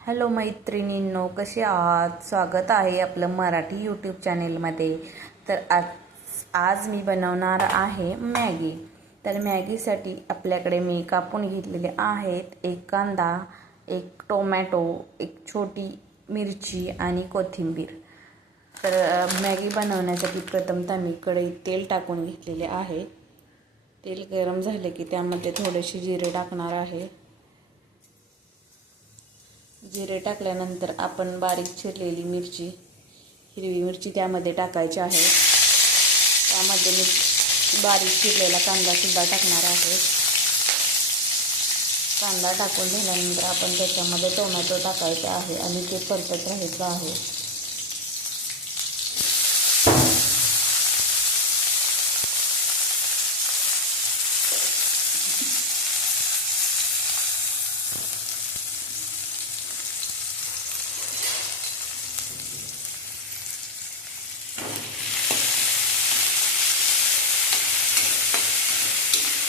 Hello मैत्रिणींनो, कसे आहात? स्वागत आहे आपलं मराठी यूट्यूब चॅनेलमध्ये. तर आज मी बनवणार आहे मॅगी. तर मॅगीसाठी आपल्याकडे मी कापून घेतलेले आहेत एक कांदा, एक टोमॅटो, एक छोटी मिरची आणि कोथिंबीर. तर मॅगी बनवण्यासाठी प्रथमतः मी कढईत तेल टाकून घेतलेले आहे. तेल गरम झाले की त्यामध्ये थोडेसे जिरे टाकणार आहे. जिरे टाकल्यानंतर आपण बारीक चिरलेली मिरची, हिरवी मिरची त्यामध्ये टाकायची आहे. त्यामध्ये मी बारीक चिरलेला कांदा सुद्धा टाकणार आहे. कांदा टाकून झाल्यानंतर आपण त्याच्यामध्ये टोमॅटो टाकायचे आहे आणि ते परतत राहायचं आहे.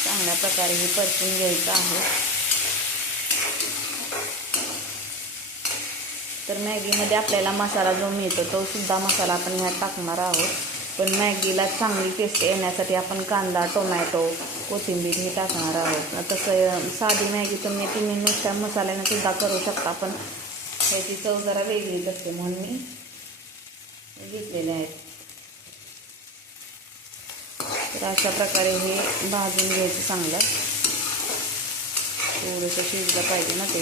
चांगल्या प्रकारे हे परतून घ्यायचं आहे. तर मॅगीमध्ये आपल्याला मसाला जो मिळतो तो सुद्धा मसाला आपण ह्यात टाकणार आहोत. पण मॅगीला चांगली टेस्ट येण्यासाठी आपण कांदा, टोमॅटो, कोथिंबीर हे टाकणार आहोत. तसं साधी मॅगी तुम्ही नुसत्या मसाल्याने सुद्धा करू शकता, पण ह्याची चव जरा वेगळीच असते म्हणून मी घेतलेले आहेत. तर अशा प्रकारे हे भाजून घ्यायचं चांगलं. थोडंसं शिजलं पाहिजे ना ते.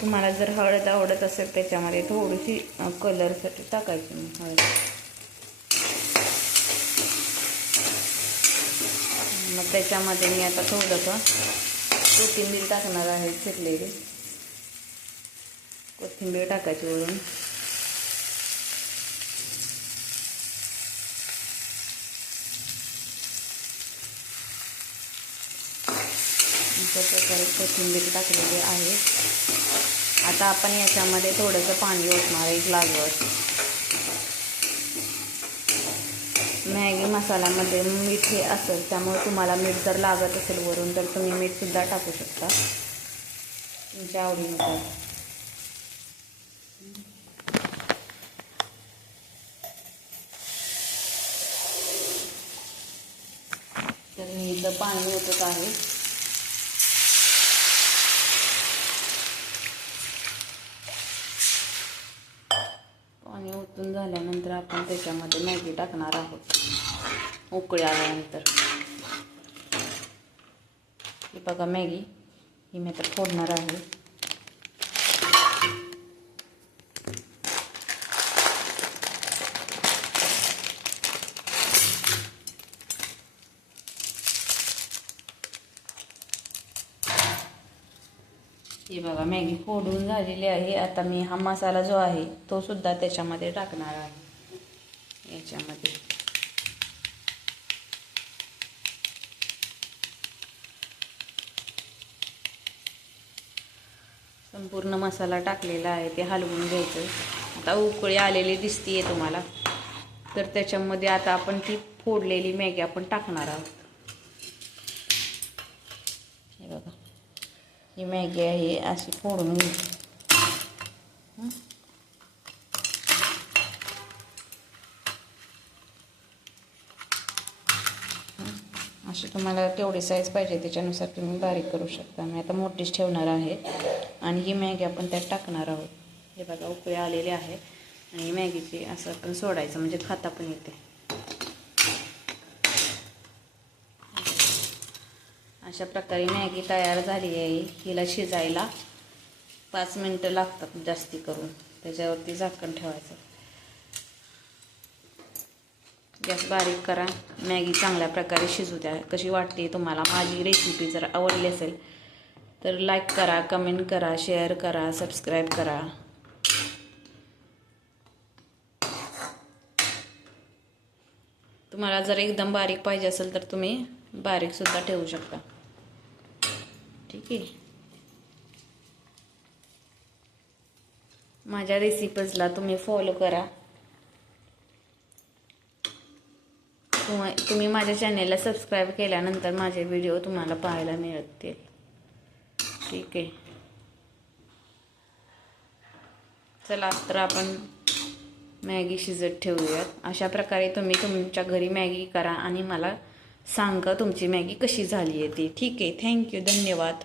तुम्हाला जर हळद आवडत असेल त्याच्यामध्ये थोडीशी कलरसाठी टाकायची हळद. मग त्याच्यामध्ये मी आता थोडंसं कोथिंबीर टाकणार आहे. चिरलेली कोथिंबीर टाकायची वरून. अशा प्रकारे कोथिंबीर टाकलेली आहे. आता आपण याच्यामध्ये थोडंसं पाणी ओतणार आहे ग्लासभर. मॅगी मसाल्यामध्ये मीठ हे असेल त्यामुळे तुम्हाला मीठ जर लागत असेल वरून तर तुम्ही मीठसुद्धा टाकू शकता तुमच्या आवडीनुसार. तर मी इथं पाणी ओतत आहे. पाणी ओतून झाल्यानंतर आपण त्याच्यामध्ये मॅगी टाकणार आहोत. उकळी आल्यानंतर ही बघा मॅगी ही मी आता फोडणार आहे. ही बघा मॅगी फोडून झालेली आहे. आता मी हा मसाला जो आहे तो सुद्धा त्याच्यामध्ये टाकणार आहे. याच्यामध्ये संपूर्ण मसाला टाकलेला आहे. ते हलवून घ्यायचं. आता उकळी आलेली दिसतीये तुम्हाला. तर त्याच्यामध्ये आता आपण ती फोडलेली मॅगी आपण टाकणार आहोत. हे बघा ही मॅगी आहे अशी फोडून घ्यायची. अशी तुम्हाला केवढी साईज पाहिजे त्याच्यानुसार तुम्ही बारीक करू शकता. मी आता मोठीच ठेवणार आहे आणि ही मॅगी आपण त्यात टाकणार आहोत. हे बघा उकळी आलेली आहे आणि ही मॅगीची असं आपण सोडायचं म्हणजे खाता पण येते. अशा प्रकारे मॅगी तयार झाली आहे. हिला शिजायला 5 मिनटं लागतात जास्ती करून. त्याच्यावरती झाकण ठेवायचं. गॅस बारीक करा. मॅगी चांगल्या प्रकारे शिजू द्या. कशी वाटते तुम्हाला माझी रेसिपी जर आवडली असेल तर लाईक करा, कमेंट करा, शेअर करा, सबस्क्राईब करा. तुम्हाला जर एकदम बारीक पाहिजे असेल तर तुम्ही बारीकसुद्धा ठेवू शकता. ठीक आहे. माझ्या रेसिपीजला तुम्ही फॉलो करा. तुम्ही माझ्या चॅनेलला सबस्क्राईब केल्यानंतर माझे व्हिडिओ तुम्हाला पाहायला मिळतील. ठीक आहे, चला तर आपण मॅगी शिजत ठेवूयात. अशा प्रकारे तुम्ही तुमच्या घरी मॅगी करा आणि मला सांगा तुमची मॅगी कशी झाली आहे ती. ठीक आहे, थँक्यू, धन्यवाद.